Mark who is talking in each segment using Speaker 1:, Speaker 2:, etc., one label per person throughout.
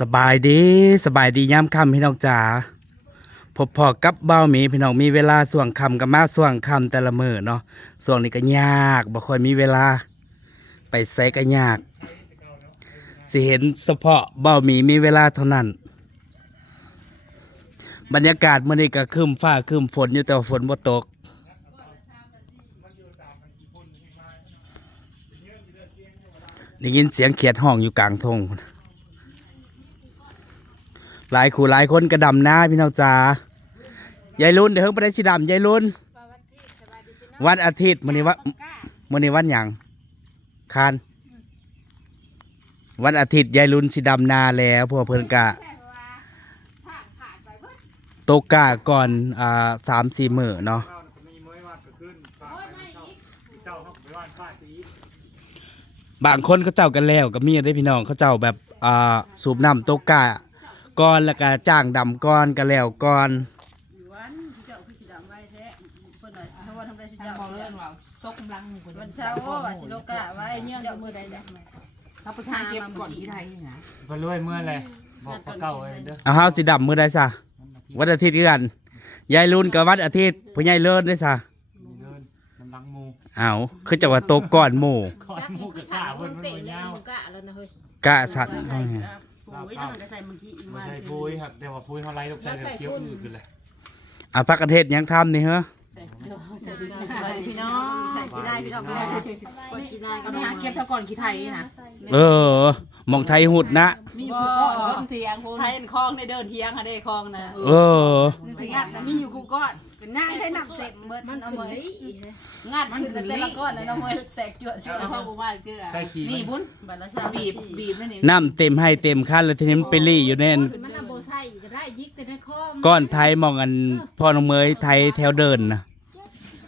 Speaker 1: สบายดีสบายดียามค่ำพี่น้องจ๋าพบพอกับเบ้าหมีพี่น้องมีเวลาส่วงคำกับมาส่วงคำแต่ละมือเนาะส่วงนี้ก็ยากบ่ค่อยมีเวลา ไปไสก็ยาก สิเห็นเฉพาะเบ้าหมีมีเวลาเท่านั้น บรรยากาศมื้อนี้ก็ครึ้มฟ้าครึ้มฝนอยู่แต่ฝนบ่ตกได้ยินเสียงเขียดห้องอยู่กลางทง หลายคู่หลายคนกระดำหน้าพี่น้องจ๋ายายรุ่นเดี๋ยวเพิ่งไปได้ชิดำยายรุ่นวันอาทิตย์มื้อนี้วันมื้อนี้วันหยังคานวันอาทิตย์ยายรุ่นสิดำนาแล้วพว่าเพิ่นกะโตกกะก่อนอ่าสามสี่มือเนาะบางคนเขาเจ้ากันแล้วก็มีได้พี่น้องเขาเจ้าแบบอ่าสูบน้ำโตกะ ก่อนแล้วก็จ้างดำก่อนก็แล้วก่อน
Speaker 2: วันที่เจ้าคือสิดำไว้แท้เพิ่นว่าถ้าว่าทำได้สิ
Speaker 3: ทาง
Speaker 2: เจ้า
Speaker 3: บอกเรื่องว่าตกกำลังหมู่คน
Speaker 2: วันเช้าว่าสิโลกะไว้เนื่องกับมือใดจ้ะ
Speaker 3: เขาไปทางเก็บก่อนที่ไทยนี่นะ
Speaker 4: ก็รวยเมื่อไรบอกพระเก่าไว้เด้อ
Speaker 1: เอาเฮาสิดำมื้อใดซะวันอาทิตย์คือกันยายรุ่นกับวันอาทิตย์พ่อใหญ่เลิศได้ซะ
Speaker 4: มีเดินน้ำลังหมู
Speaker 1: เอาคือจังว่าโตก่อนหมู่
Speaker 4: ก้อนหมูกระกาเพิ่นมันบ่ยาว
Speaker 2: กะแล้วนะเฮ้ย
Speaker 1: กะสัตว์
Speaker 2: ใส่ปุ๋ยแล้วมันก็ใส่มังคีอีก
Speaker 4: บ่
Speaker 2: มา
Speaker 4: ใช่ปุ้ยครับแต่ว่าปุ้ยเฮาไล่ลูกใส่เกี่ยวอื้อขึ้นเลย
Speaker 1: อะพักประเทศยังทำนี่เหรอ
Speaker 2: ใส่ใส่พี่น้องใส่กีได้พี่น้องไม่ได้กดกีได้ก็
Speaker 3: ก็ไป
Speaker 2: ไม่
Speaker 3: หา
Speaker 2: หา
Speaker 3: เก็
Speaker 2: เก็
Speaker 3: บบเท่าก่อนที่ไทยนะ
Speaker 1: เออหมองไทยหุดนะ
Speaker 2: มีอยู่คู่ก้อนเพิ่นเทียงไทยคลองในเดินเทียงค่ะได้คลองนะ
Speaker 1: เออ
Speaker 2: ไปงัดมีอยู่คู่ก้อน เป็นง่ายใช้น้ำเต็มเบิดมันเอาเหมยงัดขึ้นแต่ละก้อนนะน้องเมยแตกเจือเจือเข้าหมู่บ้านเกลือ
Speaker 4: ใส่ขี้
Speaker 3: นี่บุญ
Speaker 2: บัตรละสาม
Speaker 3: บี
Speaker 2: บี
Speaker 3: บบบีบนั่นนี่
Speaker 1: น้ำเต็มให้เต็มคันแล้วทีนี้มันไปรี่อยู่แน่น
Speaker 5: ขึ้นมันเอาโบใส่ก็ได้ยิกแต่ในข้อม
Speaker 1: ก้อนไทยมองอันพ่อน้องเมยไทยแถวเดินนะ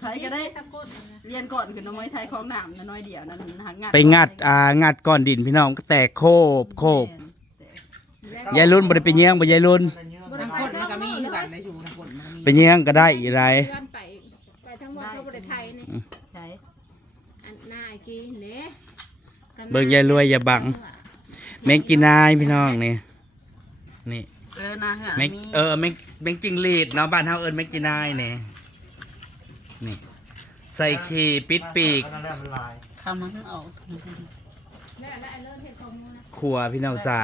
Speaker 2: ใช้ก็ได้
Speaker 5: ตะกด
Speaker 2: เรียนก่อนคือน้องไม้ใช้ของหนามน้อยเดียวนั่นหางัด
Speaker 1: ไปงัดอ่างัดก้อนดินพี่น้องก็แตกโคบโคบยายรุ่นบ่ได้ไปเยี่ยงบ่ยายรุ่น
Speaker 3: ทางคนมันก็มีคือกันในชู
Speaker 1: ไปเยี่ยงก็ได้อีไร
Speaker 5: ย้อนไปไปทั้งหมดเขาบริไทยนี่
Speaker 2: ใช้
Speaker 5: อันหน้าไอ้กี้เน่
Speaker 1: เบิ่งยายรวยอย่าบังแมงจีนายพี่น้องนี่นี่
Speaker 2: เออนะฮะ
Speaker 1: แมง
Speaker 2: มี
Speaker 1: เออแมงแมงจิงหรีดเนาะบ้านเฮาเอิ้นแมงจีนายนี่นี่ ใส่ขี้ปิดปีก
Speaker 4: ตอนนั้นมันลาย
Speaker 2: ทำมันเอา
Speaker 5: แล้วแล้วไอ้เริ่มเห็นข้อมูลนะ
Speaker 1: ขัวพี่น้องจ๋า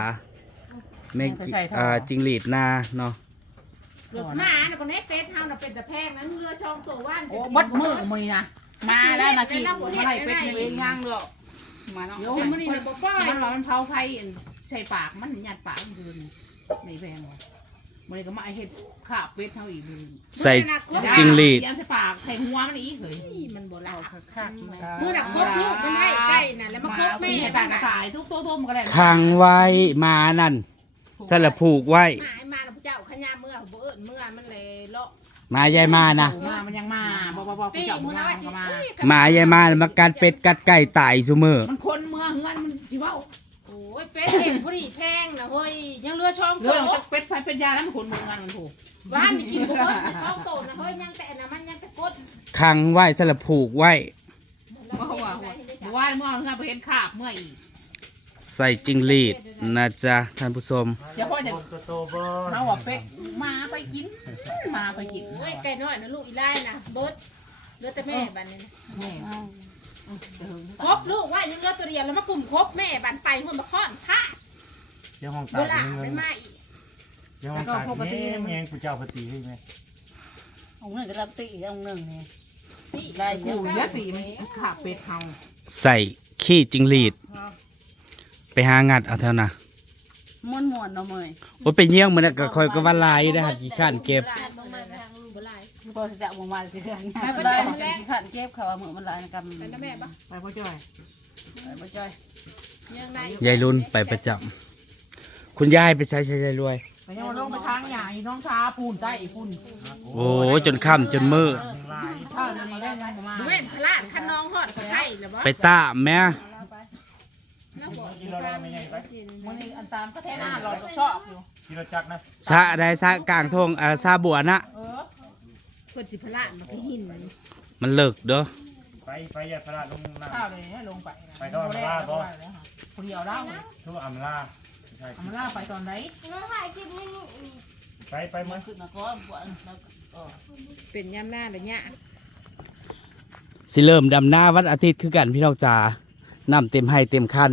Speaker 1: แมงจิอ่าจิงหรีดนาเนาะ
Speaker 5: รถมาน่ะคนนี้เป็ดเฮาน่ะเป็นตะแพงนั้นเรือช่องตัวว่าน
Speaker 3: โอ้บัดมือมือนะมาแล้วนะที่มาให้เป็ดยังเองย่างหรอกมาเนาะ
Speaker 5: โยมมันนี่น่ะบ่ปล่อย
Speaker 3: มันว่ามันเผาไผ่ใส่ปากมันหยัดปากมันคืนไม่แพงหรอกมันก็มาเห็ดขาบเป็ดเท่าอีก
Speaker 1: ใส่จิงหรีด
Speaker 3: ใส่ปากใส่หัวมันอีกเฮ้ย
Speaker 5: มันบ่ละ
Speaker 2: คัก
Speaker 5: มือน่ะครบลูกมันได้ใกล้น่ะแล้วมาครบแม่
Speaker 3: ตา
Speaker 5: ตั้ง
Speaker 3: กระ
Speaker 5: แต่
Speaker 3: ต่ายทุกโต๊ะโต๊ะมันก็ได้
Speaker 1: ขังไว้มานั่นสละผูกไว้าะ
Speaker 5: มา
Speaker 1: ยายมานะ
Speaker 3: มามันยังมาบ่บ่บ่
Speaker 5: ตี
Speaker 3: เจ้า
Speaker 5: มื
Speaker 3: มั
Speaker 5: อนน้อย
Speaker 3: ก็มา
Speaker 1: หมายายมามากัดเป็ดกัดไก่ตายซุมือ
Speaker 3: มันคนเมื่อเฮือนมันจิเว้า
Speaker 5: โอ้ยเป็ดเห็นผู้นี่แพงนะเฮ้ยยังเรือช่องโต
Speaker 3: เรื่องจะเป็ดไฟเป็นยาแล้วมันคนเมืองกันมันถูก
Speaker 5: ว่านนี่กินบ่เบิดแต่ช่องโตนะเฮ้ยยังแต่น่ะมันยังไปกด
Speaker 1: ขังไว้สละผูกไว้
Speaker 3: เพราะว่าเมื่อวานเมื่อวานเฮือนไปเห็นขาบเมื่ออีก
Speaker 1: ใส่จิงหรีดนะจ๊ะท่านผู้ชม
Speaker 3: เดี๋ยวพ่อจะ
Speaker 4: ตัวโตบ่
Speaker 3: เขาว่าเป็ดมาไปกินมาไปกิน
Speaker 5: โอ้ยไก่น้อยนะลูกอีไล่นะเบิดเหลือแต่แม่บัดนี้นะ
Speaker 3: แม่
Speaker 5: ครบลูกว่ายังเหลือตัวเดียวแล้วมากลุ่มครบแม่บันไปหุ่นมาค้อนค่ะ
Speaker 4: เดี๋ยวห้อง
Speaker 5: โบ
Speaker 4: ตาก
Speaker 5: ราณ
Speaker 4: เงิ
Speaker 5: ไม่
Speaker 4: น
Speaker 5: มาอีก
Speaker 4: เดี๋ยวห้องตากแม่แมงกูเจ้าพตีให้แม่
Speaker 2: องค์หนึ่งก็รับตีองค์หนึ่งนี่
Speaker 5: นี่
Speaker 2: ได้
Speaker 3: กูเยอะตีมันขาบเป็ดเฮา
Speaker 1: ใส่ขี้จิงหรีด ไปหางัดเอาเท่านะ
Speaker 2: ม้วนม้วนเนาะเมย
Speaker 1: โอ้ยไปเยี่ยงมันนะก็คอยก็ว่าลายได้อหากี่ข้านเก็บ
Speaker 5: โบราณโบราณโบราณ
Speaker 2: ก็จะมองมาสิเรื่องงานได้ที่ขันเก็บเขาว่ามือมันลายกำ
Speaker 5: เป็นนะแม่ปะ
Speaker 3: ไปพ่อจ้อย
Speaker 2: บ่จ้อย
Speaker 5: ยังไง
Speaker 1: ยายรุ่นไปประจำคุณยายไปใช้ใช้ยายรวย
Speaker 3: ไปยังมาลงไปทางใหญ่น้องชาปูนใต้ปูน
Speaker 1: โอ้ยจนค่ำจนมืด
Speaker 3: ถ้าเดี๋ยวนี้ได้เงินมา
Speaker 5: เว้นพลาดคันน้องหอดก็ให้หรือบ่
Speaker 1: ไปตามแม่
Speaker 5: แล้วบอ ก
Speaker 4: กินเราเราไม่ใหญ่ไป
Speaker 3: มันนี่อันตามก็แท้หน้าหลอดชอบอยู่
Speaker 4: กินเราจักนะ
Speaker 1: ซาได้ซากลางทงอ่าซาบัวนะ
Speaker 3: เออ
Speaker 5: คนจิพลาดมาพี่หิน
Speaker 1: มันเลิกเด้อ
Speaker 4: ไปไปอย่าพลาดลงน้
Speaker 3: ข้าวเลยลงไป
Speaker 4: ไปทอดมาลาบ่
Speaker 3: คนเดียวเล่าำ
Speaker 4: ทั่วอำลา
Speaker 3: เอามาล่าไปตอนไหน
Speaker 4: ไปไป
Speaker 2: มั
Speaker 4: มาน
Speaker 2: ขึ้นมาก็บวนแล้วก็
Speaker 5: เป็นยามหน้าเดี๋ยวนี้
Speaker 1: สิเริ่มดำหน้าวันอาทิตย์คือกันพี่น้องจ๋า น้ำเต็มให้เต็มคัน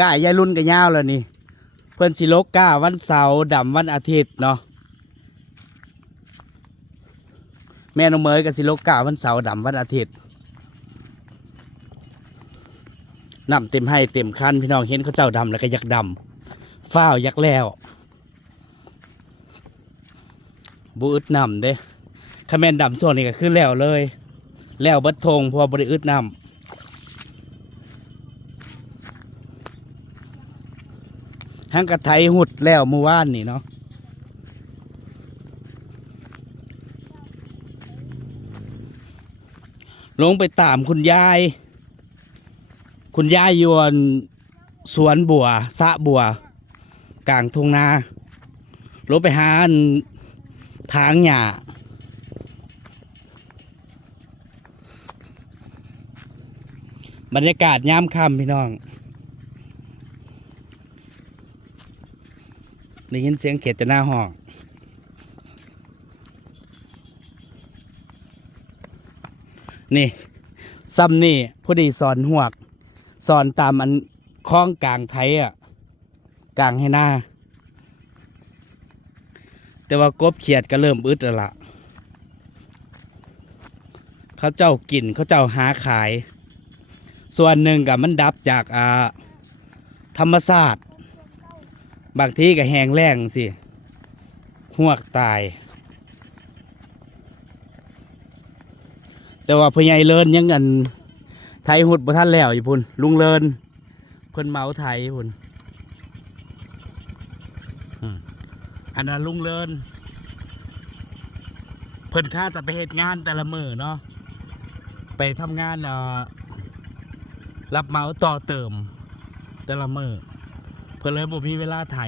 Speaker 1: ก้ายายรุ่นกันยาวแล้วนี่ เพื่อนสิลกก้าวันเสาร์ดำวันอาทิตย์เนาะแม่น้องเมยกับสิลกก้าวันเสาร์ดำวันอาทิตย์น้ำเต็มให้เต็มคันพี่น้องเห็นเขาเจ้าดำแล้วก็ยากดำฝ้าวยากแล้วบูอึดน้ำเด้คะแมนดำส่วนนี้ก็คือแล้วเลย แล้วบัดทงพอบริอึดน้ำ ห้งกระไทยหุดแล้วเมื่อวานนี่เนาะลงไปตามคุณยาย คุณยายยวนสวนบัวสะบัว กลางทุ่งนาลงไปหาทางหญ้าบรรยากาศยามค่ำพี่น้อง ได้ยินเสียงเขียดจะหน้าห้องนี่ซ้ำนี่พอดีสอนหวกสอนตามอันคล้องกลางไทยอะกลางให้หน้า แต่ว่ากบเขียดก็เริ่มอึดแล้วละเขาเจ้ากินเขาเจ้าหาขาย ส่วนหนึ่งกับมันดับจากอ่าธรรมศาสตร์ บางทีก็แหงแรงสิหวกตาย แต่ว่าพ่อใหญ่เลินยังอันไทยหุดบ่ทันแล้วอยู่พุ่นลุงเลินเพิ่นเมาไทยพุ่นอืมอันนั้นลุงเลินเพิ่นค่าแต่ไปเหตุงานแต่ละมือเนาะไปทำงานรับเมาต่อเติมแต่ละมือ เพื่อเลยบ่มีเวลาไถ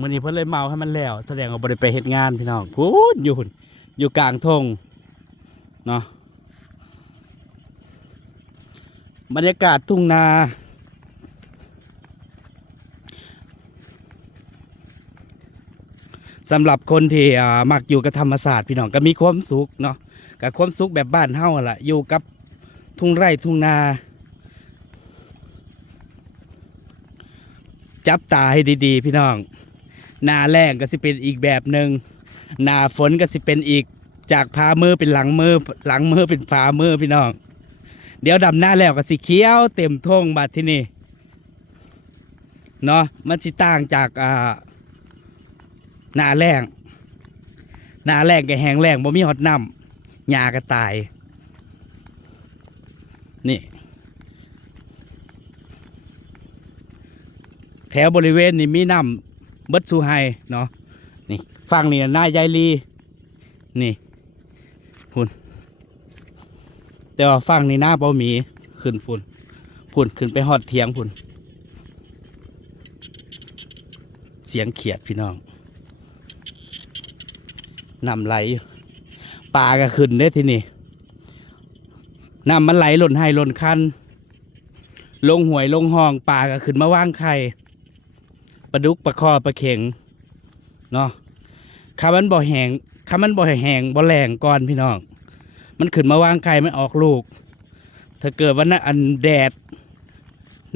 Speaker 1: มื่อนี้เพื่อเลยเมาให้มันแล้ว แสดงว่าบริไปเหตุงานพี่น้องพูดอยู่หุ่นอยู่กลางทงเนาะบรรยากาศทุ่งนาสำหรับคนที่อ่ามักอยู่กับธรรมศาสตร์พี่น้องก็มีความสุขเนาะกับความสุขแบบบ้านเฮาหั่นล่ะอยู่กับ ทุ่งไร่ทุ่งนา จับตาให้ดีๆ พี่น้อง หนาแรงก็สิเป็นอีกแบบหนึ่งหนาฝนก็สิเป็นอีกจากพามือเป็นหลังมือหลังมือเป็นฝ่ามือพี่น้อง เดี๋ยวดำหน้าแล้วก็สิเขียว เต็มท้องบัดที่นี่เนาะมันสิต่างจากอ่าหน้าแรงหน้าแรงกับแห้งแรงบ่มีฮอดน้ำหญ้าก็ตาย นี่ แถวบริเวณนี้มีน้ำเบิดสูไฮเนาะนี่ฟังนี่น่ะหน้ายายลีนี่พุ่นแต่ว่าฟังนี่หน้าเป้าหมีขึ้นพุ่นพุ่นขึ้นไปฮอดเทียงพุ่นเสียงเขียดพี่น้องน้ำไหลอยู่ปลาก็ขึ้นได้ที่นี่ น้ำมันไหลหล่นให้หล่นคันลงหวยลงห้องปลาก็ขึ้นมาว่างไข่ปลาดุกปลาคอปลาเข็งเนาะคำมันบ่อแหงคำมันบ่อแหงบ่อแรงก่อนพี่น้องมันขึ้นมาว่างไข่มันออกลูก ถ้าเกิดว่านะอันแดด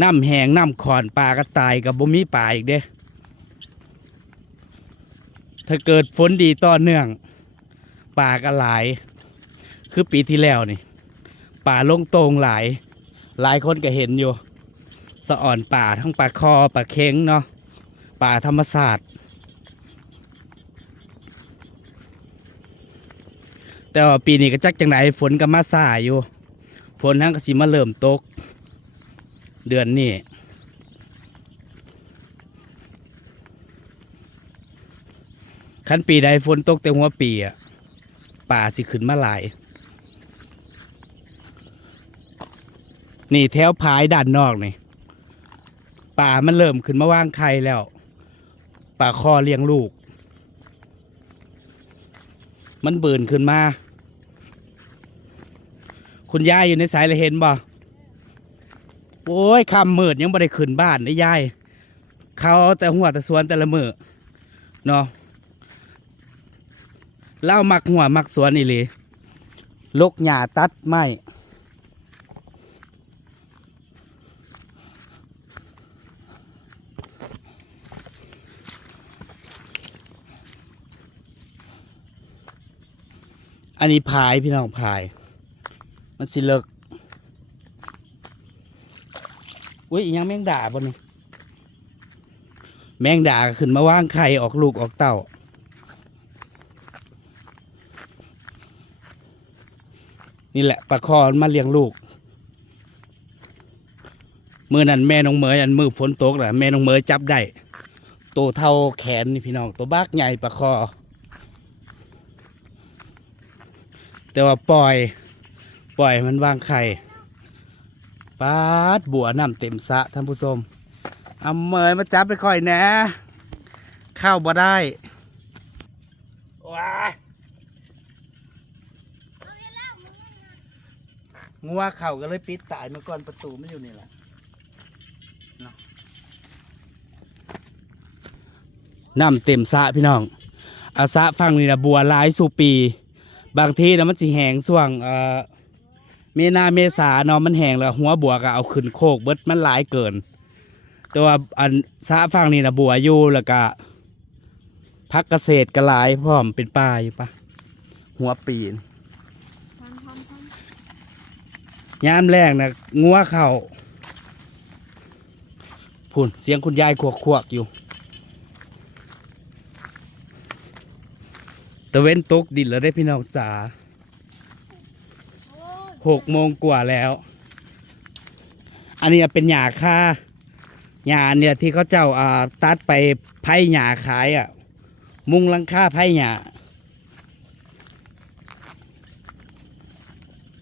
Speaker 1: น้ำแหงน้ำขอนปลาก็ตายกับบ่มีปลาอีกเด้ถ้าเกิดฝนดีต่อเนื่องป่าก็หลาย คือปีที่แล้วนี่ ป่าลงตรงหลาย หลายคนก็เห็นอยู่ สะอ่อนป่าทั้งป่าคอป่าเค็งเนาะป่าธรรมศาสตร์ แต่ว่าปีนี้ก็จักจังไหนฝนก็มาส่าอยู่ ฝนทั้งกสิมาเริ่มตก เดือนนี้คันปีใดฝนตกแต่หัวปีอะป่าสิขึ้นมาหลาย นี่แถวผายด้านนอกนี่ป่ามันเริ่มขึ้นมาว่างไข่แล้วป่าคอเลี้ยงลูก มันเบิ่นขึ้นมา คุณยายอยู่ในสายเละเห็นบ่โอ้ยคำมืดยังบ่ได้ขึ้นบ้านได้ยาย เขาแต่หัวแต่สวนแต่ละมือเนาะเล่ามักหัวมักสวนอีหลีลกหญ้าตัดไม้ นนี้พายพี่น้องพาย มันสิเลิกอุ้ยอีหยังแมงดาบนนี่แมงดาขึ้นมาว่างไข่ออกลูกออกเต่านี่แหละปลาคอมันมาเลี้ยงลูก มือนั้นแม่น้องเหมยอันมือฝนตกแหละแม่น้องเหมยจับได้โตเท่าแขนนี่พี่น้อง ตัวบักใหญ่ปลาคอ แต่ว่าปล่อย ปล่อยมันว่างไข่ปาดบัวน้ำเต็มสระท่านผู้ชมเอาเมยมาจับไปค่อยแหนะเข้าบ่ได้ว้ายงัวเข่าก็เลยปิดตายมาก่อนประตูไม่อยู่นี่แหละเนาะน้ำเต็มสระพี่น้องอาสระฟังนี่นะบัวหลายสู่ปี บางทีนะมันสิแหงส่วงเอ่อเมนาเมษาเนาะมันแหงแล้วหัวบัวก็เอาขึ้นโคกเบิดมันหลายเกิน แต่ว่าอันสะฟังนี่นะบัวอยู่แล้วก็พักเกษตรกระหลายพร้อมเป็นป่าอยู่ปะหัวปีนยามแรกนะงัวเข่าพุ่นเสียงคุณยายขวกขวกอยู่ ตะเว้นตกดินแล้วได้พี่น้องจ๋าหกโมงกว่าแล้ว อันนี้เป็นหญ้าค่าหญ้าเนี่ยที่เขาเจ้าอ่าตัดไปไผ่หญ้าขายอะ มุงลังค่าไผ่หญ้า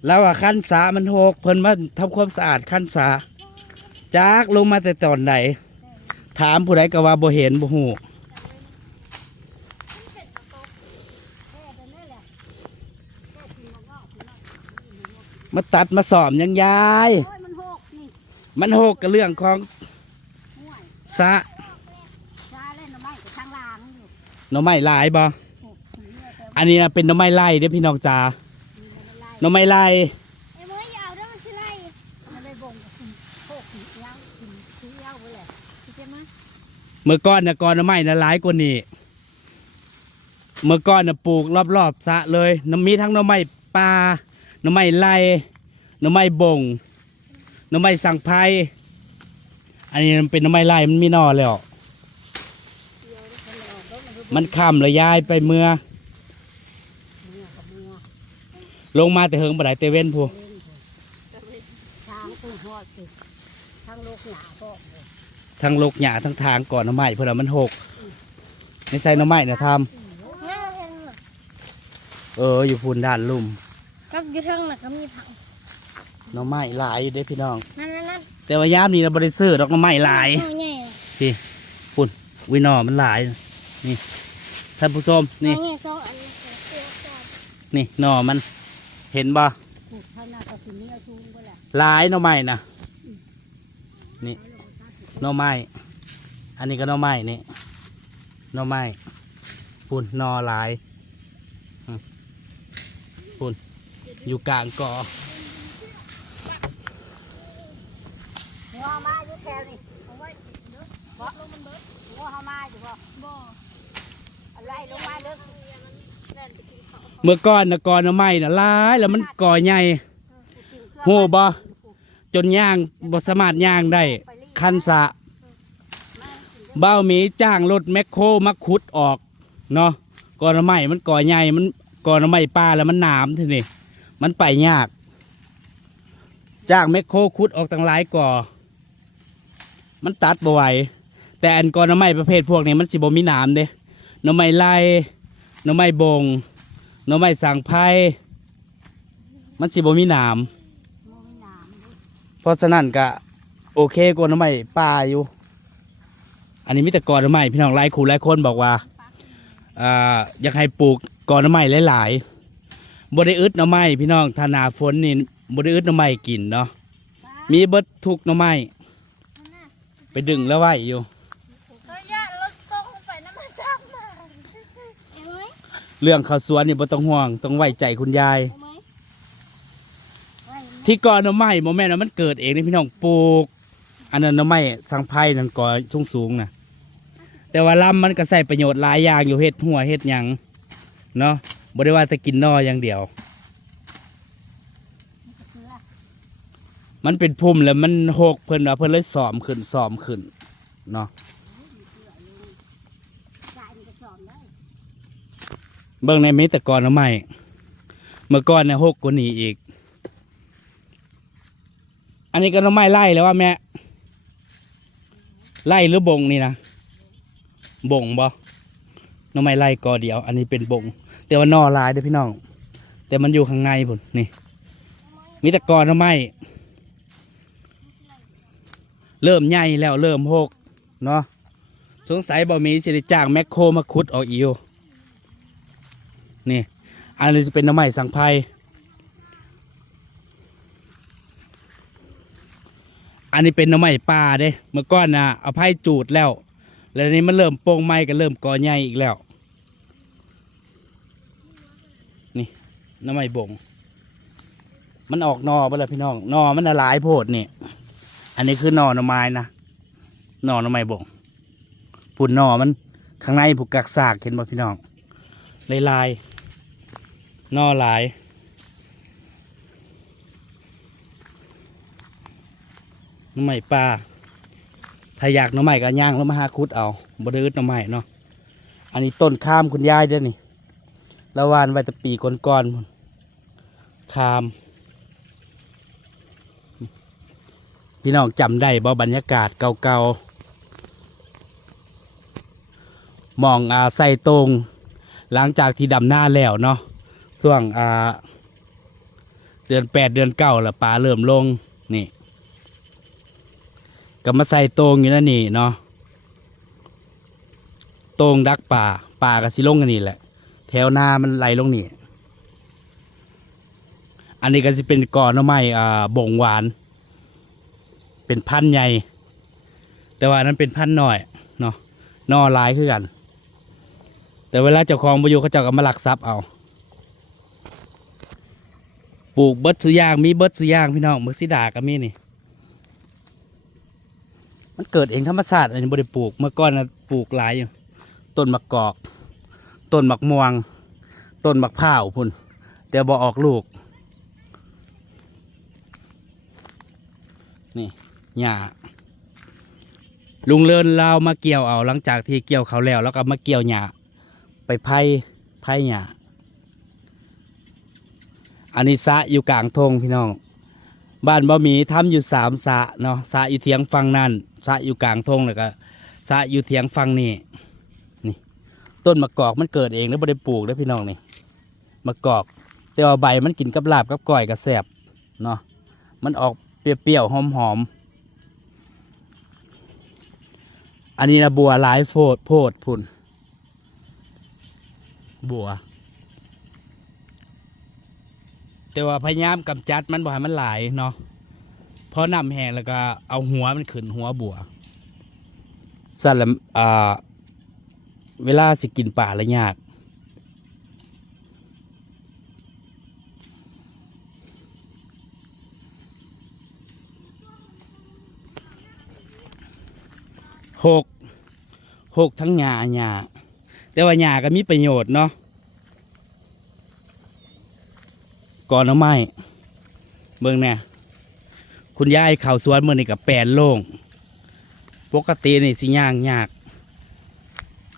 Speaker 1: แล้วว่าขั้นสามันหกเพิ่นมาทำความสะอาดขั้นสาจากลงมาแต่ตอนไหนถามผู้ใดก็ว่าบ่เห็นบ่ฮู้ มาตัดมาสอมยังยาย
Speaker 2: โอ้ยมันหกนี่
Speaker 1: มันหกกับเรื่องของ
Speaker 2: ห่วย
Speaker 1: สะ
Speaker 2: ชาเล่นน้ำไม้กับทางล่างอยู่
Speaker 1: หน่อไม้หลายบ่
Speaker 2: หกถึงเนี่ยแต่
Speaker 1: อันนี้นะเป็นหน่อไม้ไล่เด้อพี่น้องจ๋าหน่อไม้ไล่
Speaker 2: ไอ้เมื่ออย่าเอาได้มันสิไล่มันเลยบ่งกับคุณโคกถึงเย้าถึงถึงเย้าไปเลยใช่ไหม
Speaker 1: เมื่อก่อนนะก่อนหน่อไม้นะหลายกว่านี้เมื่อก่อนนะปลูกรอบๆสระเลยน้ำมีทั้งหน่อไม้ปลา หน่อไม้ไล่หน่อไม้บงหน่อไม้สังไพรอันนี้มันเป็นหน่อไม้ไล่มันมีนอแล้ว มันค่ำเลยยายไปเมื่อ ลงมาแต่เฮิงบ่ได้เตเว่นพู
Speaker 2: ช้างตู้หอดสิทางโลกหนาก็
Speaker 1: ทั้งลูกหญ้าทั้งทางก่อนหน่อไม้เพื่อนมันหกไม่ใส่หน่อไม้เนะทำเอออยู่พูนด้านลุ่ม
Speaker 6: ก็อยู่เทิงน่ะก็มีผัก
Speaker 1: หน่อไม้หลายอยู่เด้พี่น้อง
Speaker 6: นั่นนั่นนั่น
Speaker 1: แต่ว่ายามนี้เราบริซื้อดอกหน่อไม้หลาย
Speaker 6: หน่อใหญ่
Speaker 1: พี่ปุ่นวินอมันหลาย นี่ท่านผู้ชม
Speaker 6: หน่อ
Speaker 1: นี่
Speaker 6: ใหญ่สองอันนี้เสียก่อน
Speaker 1: นี่หน่อมัน เห็นบ่
Speaker 2: ถูกท่านน่ะก็สินี้เอาชูงไปแหละ
Speaker 1: หลายหน่อไม้นะนี่หน่อไม้ อันนี้ก็หน่อไม้นี่หน่อไม้ปุ่นหน่อหลายอืมปุ่น อยู่กลางกอ
Speaker 2: หัวมาอยู่แถวนี่เอาไว้เด้อบ่ลงมันเบิดหัวเฮามาอยู่บ่บ่อะไรลงมาเด้อ
Speaker 1: เมื่อก่อนนะกอหน่อไม้นะลายแล้วมันก่อใหญ่โหบ่จนย่างบ่สามารถย่างได้คันสะเบ้ามีจ้างรถแมคโครมาขุดออกเนาะกอหนไม้มันก่อใหญ่มันกอหนไม้ปลาแล้วมันหนามทีนี่ มันไปยาก จางแมคโครขุดออกตั้งหลายก่อ มันตัดบ่ไหวแต่อันกอหนไม้ประเภทพวกนี้มันสิบ่มีหนามเด้หนไม้ไล่หนไม้บงหนไม้สังไพรมันสิบ่มีหนามเพราะฉะนั้นก็โอเคกว่าหน้ำไม้ป่าอยู่ อันนี้มีแต่กอหน้ำไม้พี่น้องหลายคู่หลายคนบอกว่า อ่าอยากให้ปลูกกอหน้ำไม้หลายๆ บ่ได้อึดหน้ำไม้พี่น้องถ้าหนาฝนนี่บ่ได้อึดหน้ำไม้กินเนาะ
Speaker 2: จ้า
Speaker 1: มีเบิดทุกหน่อไม้ไปดึงแล้วไว้อยู่
Speaker 6: ระยะรถตรงไปน้ำมันจับมาเห็นไหม
Speaker 1: เรื่องข้าวสวนนี่บ่ต้องห่วงต้องไว้ใจคุณยาย
Speaker 6: เห็นไหม
Speaker 1: ที่ก่อนหน่อไม้บ่แม่นว่ามันเกิดเองนี่พี่น้องปลูก อันนั้นหน่อไม้สังไผ่นั่นก่อสูงสูงๆน่ะแต่ว่าลำมันก็ใส่ประโยชน์หลายอย่างอยู่เฮ็ดหัวเฮ็ดหยังเนาะ บ่ได้ว่าแต่กินนออย่างเดียว มันเป็นพุ่มแล้วมันหกเพิ่นว่าเพิ่นเลยสอมขึ้นสอมขึ้นเนาะ
Speaker 2: จ่ายมันก็สอ
Speaker 1: งในมีแต่กอนหน่อไม้เมื่อก่อนเนี่ยหกกว่านี้อีก อันนี้ก็น่อไม้ไล่แล้วว่าแม่ไล่หรือบงนี่นะบงบ่น่อไม้ไล่กอเดียว อันนี้เป็นบง แต่ว่านอลายเด้อพี่น้อง แต่มันอยู่ข้างในพุ่นนี่ มีแต่กอน่อไมเริ่มใหญ่แล้วเริ่มหกเนาะสงสัยบ่มีสิได้จ้างแมคโครมาขุดออกอีกอยู่นี่ อันนี้จะเป็นน้ำไม้สังไพรอันนี้เป็นน้ำไม้ป่าเด้ เมื่อก่อนนะเอาไผ่จูดแล้ว แล้วนี้มันเริ่มโป่งไม้ก็เริ่มกอใหญ่อีกแล้ว น้ำไม้บง มันออกนอไปแล้วพี่น้องนอมันละลายโพดนี่อันนี้คือนอหน่อไม้นะนอหน่อไม้บงปุ่นนอมันข้างในผูกกักซากเห็นบ่พี่น้องลายลายนอหลายน้ำใหม่ปลาถ้าอยากน้ำใหม่ก็ย่างแล้วมาหาคุดเอาบไดื้อน้ำใหม่เนาะอันนี้ต้นข้ามคุณยายเด้อนี่ ละวานไว้แตะปีก่อนๆพุ่นข้าม พี่น้องจำได้บ่บรรยากาศเก่าๆมองอ่าใส่ตรง หลังจากที่ดำหน้าแล้วเนาะช่วงอ่าเดือนแปดเดือนเก้าละปลาเริ่มลงนี่ก็มาใส่ตรงอยู่นั่นนี่เนาะตรงดักป่าป่ากับสิลงกันนี่แหละ วหน้ามันไหลลงนี่ อันนี้ก็จะเป็นก่อนหน้อไม้อ่าบ่งหวาน เป็นพันธุ์ใหญ่ แต่ว่านั้นเป็นพันธุ์น้อยเนาะนอหลายคือกัน แต่เวลาเจ้าของประโยเขาเจ้าก็มาหลักทรัพย์เอา ปลูกเบิดสุยางมีเบิดสุยางพี่น้องมึกซิดาก็มีนี่ มันเกิดเองธรรมชาติอันนี้บ่ได้ปลูกเมื่อก่อนนะปลูกหลายอยู่ต้นมะกอก ต้นมะม่วง ต้นมะพร้าวพุ่นแต่บ่ออกลูก นี่หญ้าลุงเลินเราวมาเกี่ยวเอาหลังจากที่เกี่ยวเขาแล้ว แล้วก็มาเกี่ยวหญ้าไปไพ่ไพ่หยาอันนี้สะอยู่กลางทงพี่น้อง บ้านบ่หมีทำอยู่สามสะเนาะสะอยู่เทียงฟังนั่นสะอยู่กลางทงแล้วก็สะอยู่เทียงฟังนี่นี่ ต้นมะกอกมันเกิดเองแล้วบ่ได้ปลูกเด้อพี่น้องนี่มะกอก แต่ว่าใบมันกินกับลาบกับก้อยกับแซ่บเนาะมันออกเปรี้ยวๆหอมๆอันนี้นะบัวหลายโพดโพดพุ่นบัว แต่ว่าพยายามกำจัดมันบ่ให้มันหลายเนาะพอนำแห้งแล้วก็เอาหัวมันขึ้นหัวบัวสั่นล้วอ่า เวลาสิกินป่าละยาก หก หกทั้งหญ้าหญ้าแต่ว่าหญ้าก็มีประโยชน์เนาะก่อนเอาไม้เบิ่งเนี่ยคุณยายเข่าวสวนเมื่อนี่กับแปลนโล่ง ปกตินี่สิย่างยาก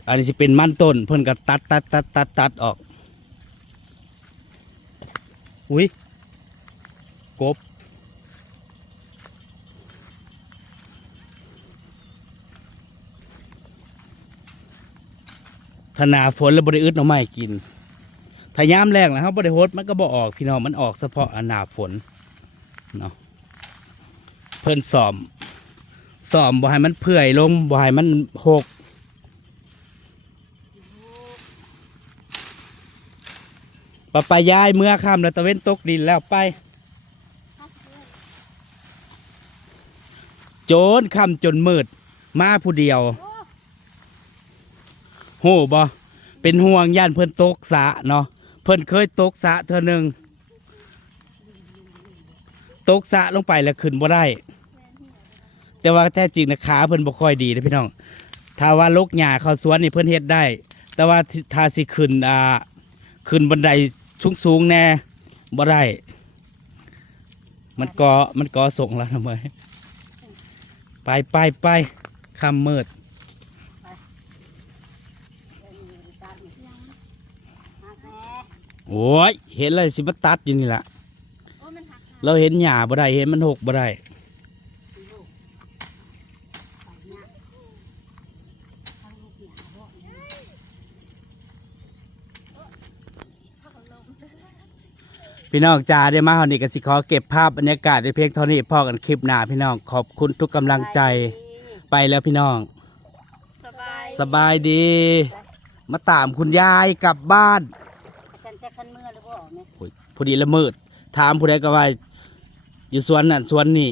Speaker 1: อันนี้สิเป็นมันต้น เพิ่นก็ตัดตัดตัดตัดตัดออก อุ้ยกบถ้าหนาฝนแล้วบริอึดเอาไม้กิน ถ้ายามแรงนะครับบริโฮดมันก็บ่ออกพี่น้องมันออกเฉพาะหนาฝนเนาะเพิ่นสอมสอมบ่ให้มันเปื่อยลงบ่ให้มันหก ปะปายายเมื่อค่ำแล้วตะเว้นตกดินแล้วไป โจนคำจนมืด มาผู้เดียว โหบ่เป็นห่วงย่านเพิ่อนตกสะเนาะเพิ่อนเคยตกสะเธอหนึ่งตกสะลงไปแล้วขึ้นบ่ได้ แต่ว่าแท้จริงนะขาเพิ่อนบ่ค่อยดีนะพี่น้องถ้าว่าลกหญ้าเข้าสวนนี่เพิ่อนเฮ็ดได้ แต่ว่าถ้าสิขึ้นอ่า ขึ้นบันไดสูงๆแน่บ่ได้ มันก็มันก็ส่งแล้วนะเมไปไปไปคำมืดโอ้ย เห็นเลยสิมาตัดอยู่นี่แหละ
Speaker 6: โอ้มันหัก
Speaker 1: เราเห็นหญ้าบ่ได้ เห็นมันหกบ่ได้ พี่น้องจ้าได้มาเฮานี่ก็สิขอเก็บภาพบรรยากาศในเพียงเท่านี้พอกันคลิปหน้าพี่น้องขอบคุณทุกกำลังใจไปแล้วพี่น้อง
Speaker 6: สบาย
Speaker 1: สบายดี มาตามคุณยายกลับบ้าน
Speaker 2: ฉันจะคันมือหรือบ่แม่
Speaker 1: โอ้ยพอดีละเมิดถามผู้ใดก็ว่าอยู่สวนนั่นสวนนี่